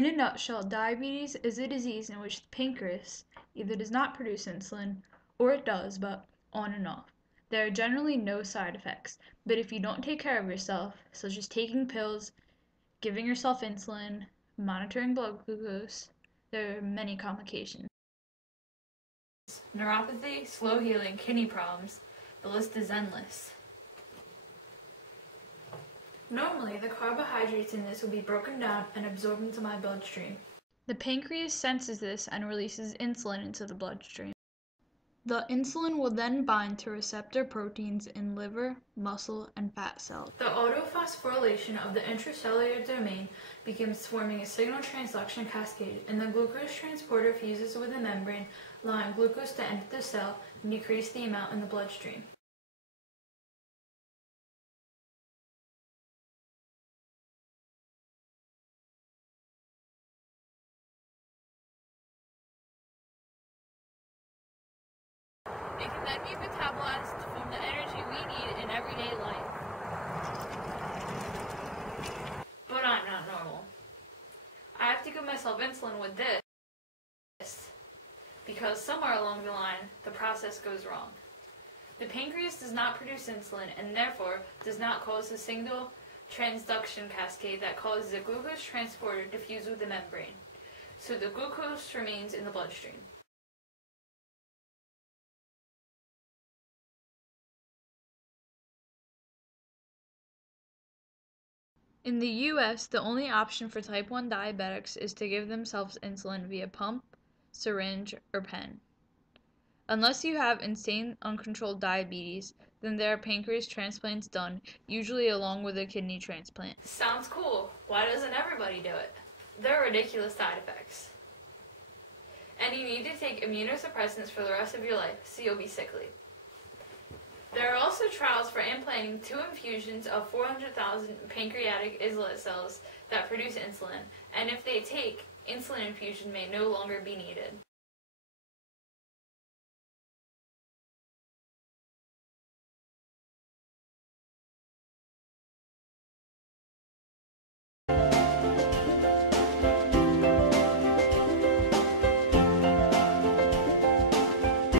In a nutshell, diabetes is a disease in which the pancreas either does not produce insulin or it does, but on and off. There are generally no side effects, but if you don't take care of yourself, such as taking pills, giving yourself insulin, monitoring blood glucose, there are many complications. Neuropathy, slow healing, kidney problems. The list is endless. Normally, the carbohydrates in this will be broken down and absorbed into my bloodstream. The pancreas senses this and releases insulin into the bloodstream. The insulin will then bind to receptor proteins in liver, muscle, and fat cells. The autophosphorylation of the intracellular domain begins forming a signal transduction cascade, and the glucose transporter fuses with the membrane, allowing glucose to enter the cell and decrease the amount in the bloodstream. It can then be metabolized to form the energy we need in everyday life. But I'm not normal. I have to give myself insulin with this because somewhere along the line the process goes wrong. The pancreas does not produce insulin and therefore does not cause the signal transduction cascade that causes the glucose transporter to fuse with the membrane. So the glucose remains in the bloodstream. In the US, the only option for type 1 diabetics is to give themselves insulin via pump, syringe, or pen. Unless you have insane uncontrolled diabetes, then there are pancreas transplants done, usually along with a kidney transplant. Sounds cool. Why doesn't everybody do it? There are ridiculous side effects. And you need to take immunosuppressants for the rest of your life, so you'll be sickly. There are also trials for implanting 2 infusions of 400,000 pancreatic islet cells that produce insulin, and if they take, insulin infusion may no longer be needed.